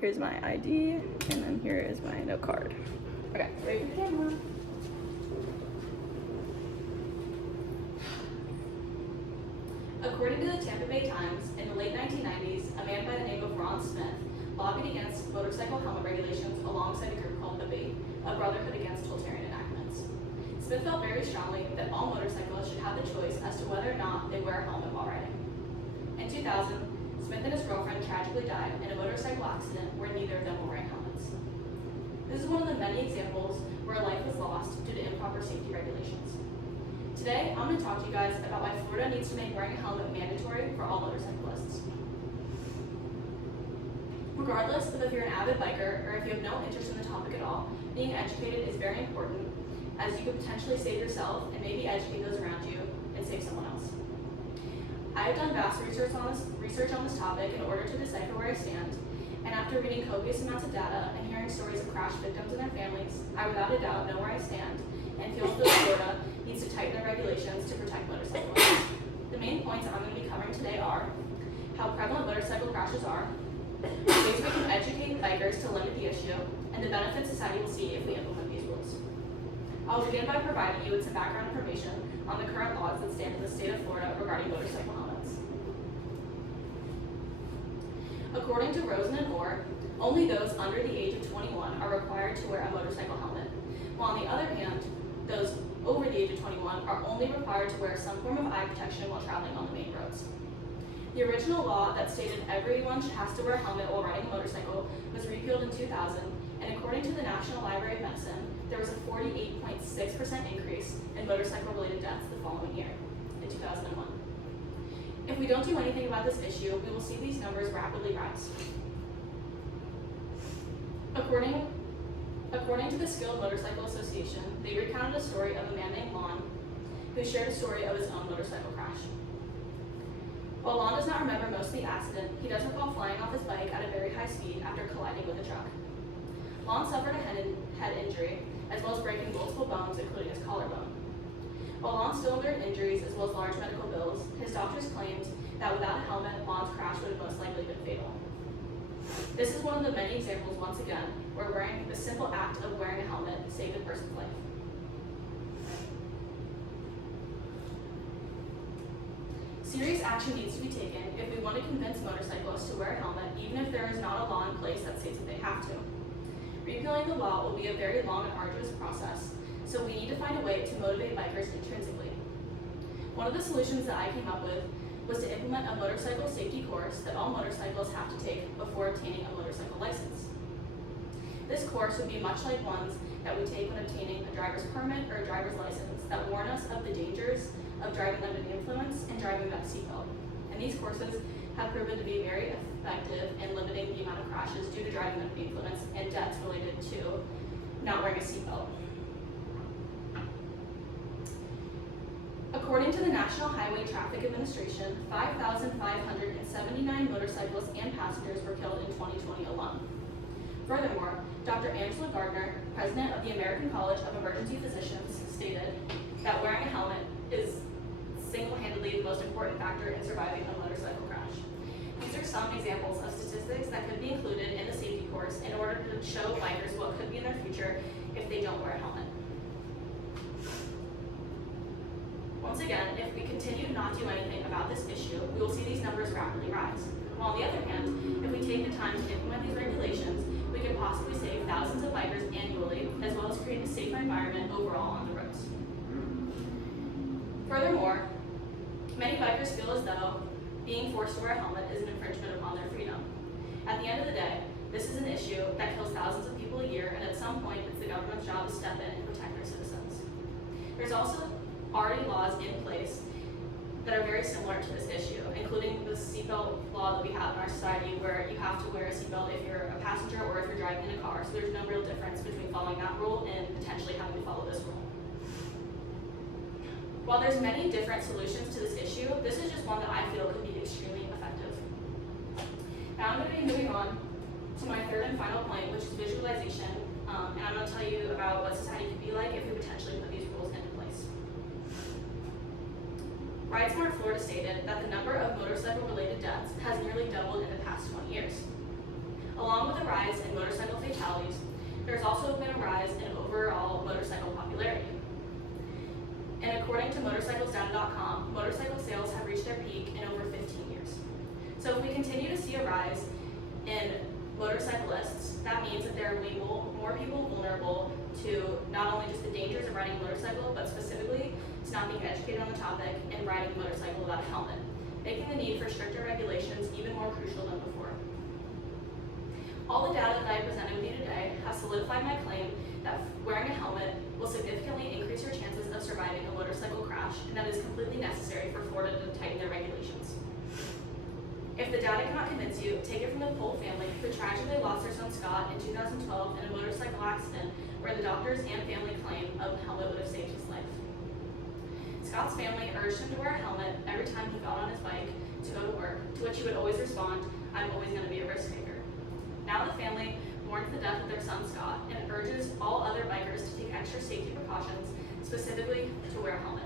Here's my ID, and then here is my note card. Okay, ready for the camera. According to the Tampa Bay Times, in the late 1990s, a man by the name of Ron Smith lobbied against motorcycle helmet regulations alongside a group called ABATE, a Brotherhood Against Totalitarian Enactments. Smith felt very strongly that all motorcyclists should have the choice as to whether or not they wear a helmet while riding. In 2000, Smith and his girlfriend tragically died in a motorcycle accident where neither of them were wearing helmets. This is one of the many examples where life was lost due to improper safety regulations. Today, I'm going to talk to you guys about why Florida needs to make wearing a helmet mandatory for all motorcyclists. Regardless of if you're an avid biker or if you have no interest in the topic at all, being educated is very important, as you could potentially save yourself and maybe educate those around you and save someone else. I have done vast research on this topic in order to decipher where I stand, and after reading copious amounts of data and hearing stories of crash victims and their families, I without a doubt know where I stand and feel that Florida needs to tighten their regulations to protect motorcyclists. The main points I'm going to be covering today are how prevalent motorcycle crashes are, ways we can educate bikers to limit the issue, and the benefits society will see if we implement these rules. I'll begin by providing you with some background information on the current laws that stand in the state of Florida regarding motorcycle helmets. According to Rosen and Moore, only those under the age of 21 are required to wear a motorcycle helmet, while on the other hand, those over the age of 21 are only required to wear some form of eye protection while traveling on the main roads. The original law that stated everyone has to wear a helmet while riding a motorcycle was repealed in 2000, and according to the National Library of Medicine, there was a 48.6% increase in motorcycle-related deaths the following year, in 2001. If we don't do anything about this issue, we will see these numbers rapidly rise. According to the Skilled Motorcycle Association, they recounted a story of a man named Lon who shared a story of his own motorcycle crash. While Lon does not remember most of the accident, he does recall flying off his bike at a very high speed after colliding with a truck. Lon suffered a head injury, as well as breaking multiple bones, including his collarbone. While Lon still endured injuries as well as large medical bills, his doctors claimed that without a helmet, Lon's crash would have most likely been fatal. This is one of the many examples, once again, where the simple act of wearing a helmet saved a person's life. Serious action needs to be taken if we want to convince motorcyclists to wear a helmet, even if there is not a law in place that states that they have to. Repealing the law will be a very long and arduous process, so we need to find a way to motivate bikers intrinsically. One of the solutions that I came up with was to implement a motorcycle safety course that all motorcyclists have to take before obtaining a motorcycle license. This course would be much like ones that we take when obtaining a driver's permit or a driver's license that warn us of the dangers of driving under the influence and driving without a seatbelt. And these courses have proven to be very effective in limiting the amount of crashes due to driving under the influence and deaths related to not wearing a seatbelt. According to the National Highway Traffic Administration, 5,579 motorcyclists and passengers were killed in 2020 alone. Furthermore, Dr. Angela Gardner, president of the American College of Emergency Physicians, stated that wearing a helmet is single-handedly the most important factor in surviving a motorcycle crash. These are some examples of statistics that could be included in the safety course in order to show bikers what could be in their future if they don't wear a helmet. Once again, if we continue to not do anything about this issue, we will see these numbers rapidly rise. While on the other hand, if we take the time to implement these regulations, we could possibly save thousands of bikers annually, as well as create a safer environment overall on the roads. Furthermore, many bikers feel as though being forced to wear a helmet is an infringement upon their freedom. At the end of the day, this is an issue that kills thousands of people a year, and at some point, it's the government's job to step in and protect their citizens. There's also already laws in place that are very similar to this issue, including the seatbelt law that we have in our society where you have to wear a seatbelt if you're a passenger or if you're driving in a car. So there's no real difference between following that rule and potentially having to follow this rule. While there's many different solutions to this issue, this is just one that I feel could be extremely effective. Now I'm going to be moving on to my third and final point, which is visualization, and I'm going to tell you about what society could be like if we potentially put these rules into place. RideSmart Florida stated that the number of motorcycle-related deaths has nearly doubled in the past 20 years. A Along with a rise in motorcycle fatalities, there's also been a rise in overall motorcycle popularity. And according to motorcyclesdown.com, motorcycle sales have reached their peak in over 15 years. So if we continue to see a rise in motorcyclists, that means that there will be more people vulnerable to not only just the dangers of riding a motorcycle, but specifically to not being educated on the topic and riding a motorcycle without a helmet, making the need for stricter regulations even more crucial than before. All the data that I presented with you today have solidified my claim that wearing a helmet will significantly increase your chances of surviving a motorcycle crash, and that is completely necessary for Florida to tighten their regulations. If the data cannot convince you, take it from the Pohl family, who tragically lost their son Scott in 2012 in a motorcycle accident where the doctors and family claim a helmet would have saved his life. Scott's family urged him to wear a helmet every time he got on his bike to go to work, to which he would always respond, "I'm always going to be a risk taker." Now the family mourns the death of their son Scott and urges all other bikers to take extra safety precautions, specifically to wear a helmet.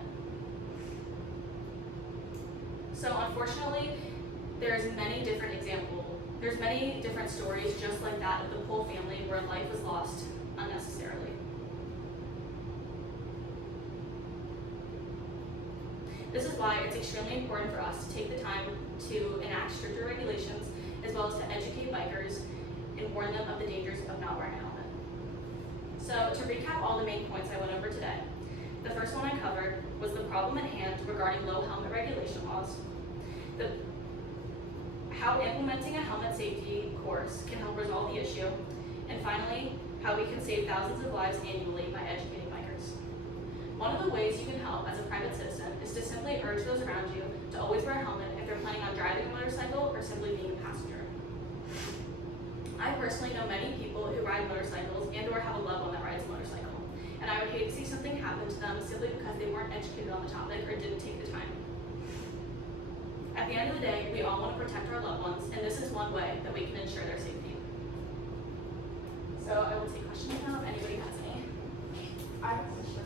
So unfortunately, there's many different stories just like that of the Pohl family where life was lost unnecessarily. This is why it's extremely important for us to take the time to enact stricter regulations as well as to educate bikers and warn them of the dangers of not wearing a helmet. So to recap all the main points I went over today, the first one I covered was the problem at hand regarding low helmet regulation laws, how implementing a helmet safety course can help resolve the issue, and finally, how we can save thousands of lives annually by educating bikers. One of the ways you can help as a private citizen is to simply urge those around you to always wear a helmet if they're planning on driving a motorcycle or simply being a passenger. I personally know many people who ride motorcycles and or have a loved one that rides a motorcycle, and I would hate to see something happen to them simply because they weren't educated on the topic or didn't take the time. At the end of the day, we all want to protect our loved ones, and this is one way that we can ensure their safety. So I will take questions now if anybody has any. I have a question.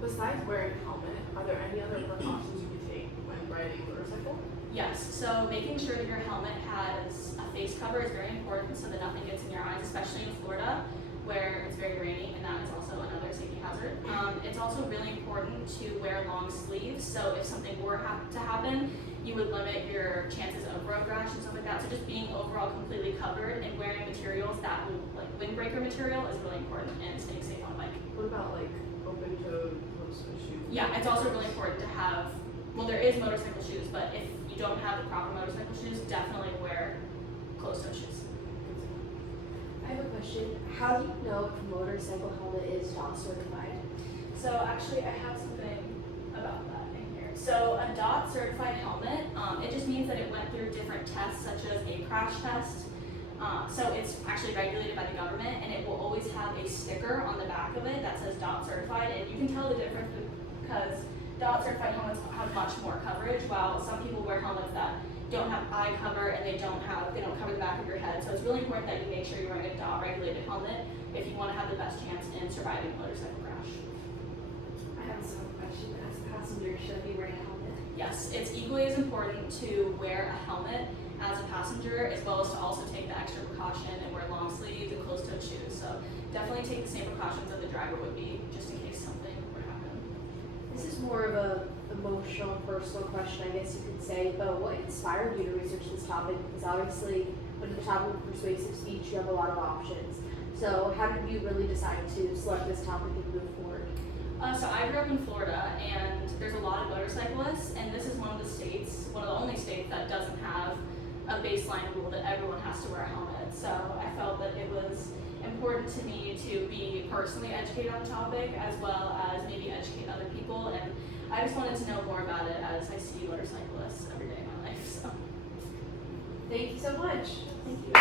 Besides wearing a helmet, are there any other precautions you can take when riding a motorcycle? Yes, so making sure that your helmet has a face cover is very important so that nothing gets in your eyes, especially in Florida where it's very rainy, and that is also another safety hazard. It's also really important to wear long sleeves, so if something were to happen, you would limit your chances of road rash and stuff like that. So just being overall completely covered and wearing materials that will, like windbreaker material, is really important and staying safe on bike. What about like open-toed closed-toe shoes? Yeah, it's also really important to have, well, there is motorcycle shoes, but if you don't have the proper motorcycle shoes, definitely wear closed-toe shoes. I have a question. How do you know if a motorcycle helmet is DOT certified? So actually I have something about that in here. So a DOT certified helmet, it just means that it went through different tests such as a crash test. So it's actually regulated by the government, and it will always have a sticker on the back of it that says DOT certified, and you can tell the difference because DOT certified helmets have much more coverage, while some people wear helmets that don't have eye cover and they don't cover the back of your head. So it's really important that you make sure you're wearing a DOT regulated helmet if you want to have the best chance in surviving a motorcycle crash. I have some question. As a passenger, should I be wearing a helmet? Yes, it's equally as important to wear a helmet as a passenger, as well as to also take the extra precaution and wear long sleeves and closed-toed shoes. So definitely take the same precautions that the driver would be, just in case something were to happen. This is more of a emotional, personal question, I guess you could say, but what inspired you to research this topic? Because obviously, when the topic of persuasive speech, you have a lot of options. So how did you really decide to select this topic and move forward? So I grew up in Florida, and there's a lot of motorcyclists, and this is one of the only states that doesn't have a baseline rule that everyone has to wear a helmet. So I felt that it was important to me to be personally educated on the topic, as well as maybe educate other people, and I just wanted to know more about it as I see motorcyclists every day in my life. So Thank you so much. thank you.